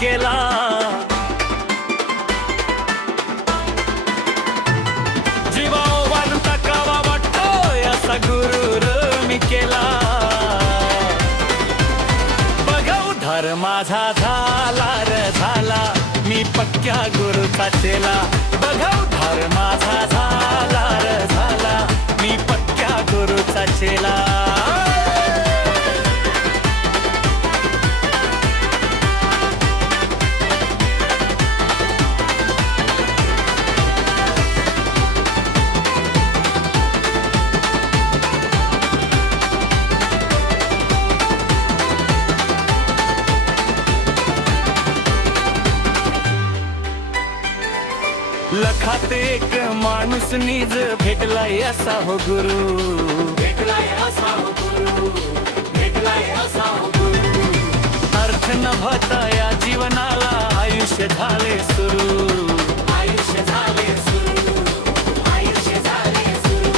केला. जीवा ओवाळून टाकावा वाटतोय असा गुरुर मी केला. बघा उद्धार माझा झाला र झाला, मी पक्क्या गुरुचा चेला. बघा उद्धार माझा झाला र झाला, मी पक्क्या गुरुचा चेला. लखात एक माणूस निज भेटलाय असा हो गुरु, भेटलाय असा हो गुरु, भेटलाय असा हो गुरु. अर्थ नभता या जीवनाला आयुष्य झाले सुरू, आयुष्य झाले सुरू, आयुष्य झाले सुरू.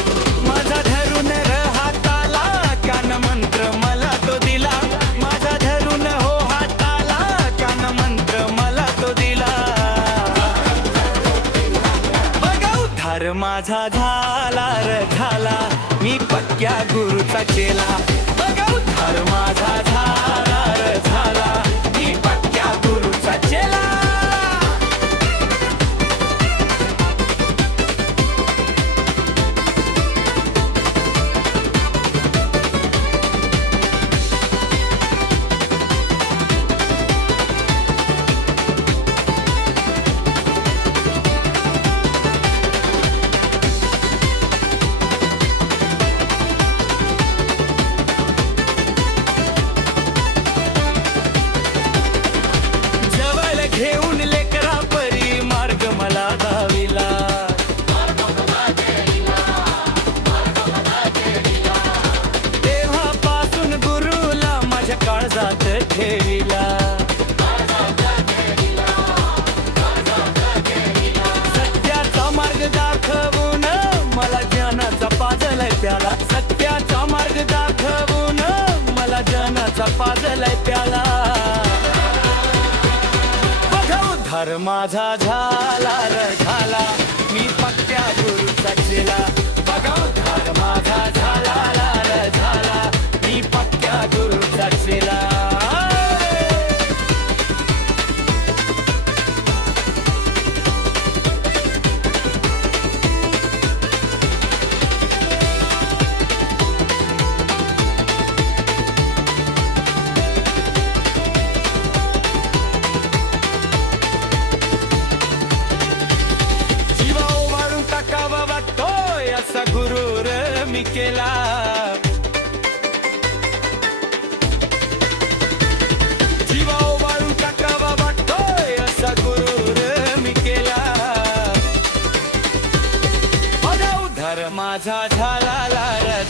माझा धरून हाताला कान मंत्र मला तो दिला. माझा धरून हो हाताला कान मंत्र मला तो दिला. उद्धार माझा झाला र झाला, मी पक्क्या गुरुचा चेला. बघा उद्धार माझा झाला र झाला, मी पक्क्या गुरुचा चेला. घेऊन लेकरा परी मार्ग मला दाविला. तेव्हापासून गुरुला माझ्या काळजात ठेविला. सत्याचा मार्ग दाखवून मला ज्ञानाचा पाजलाय प्याला. सत्याचा मार्ग दाखवून मला ज्ञानाचा पाजलाय प्याला. उद्धार माझा झाला र झाला, मी पक्क्या गुरुचा चेला. बघा उद्धार माझा झाला र झाला, मी पक्क्या गुरुचा चेला. असा गुरुर मी केला. जीवा ओवाळून टाकावा वाटतोय असा गुरुर मी केला. बघा उद्धार माझा झाला र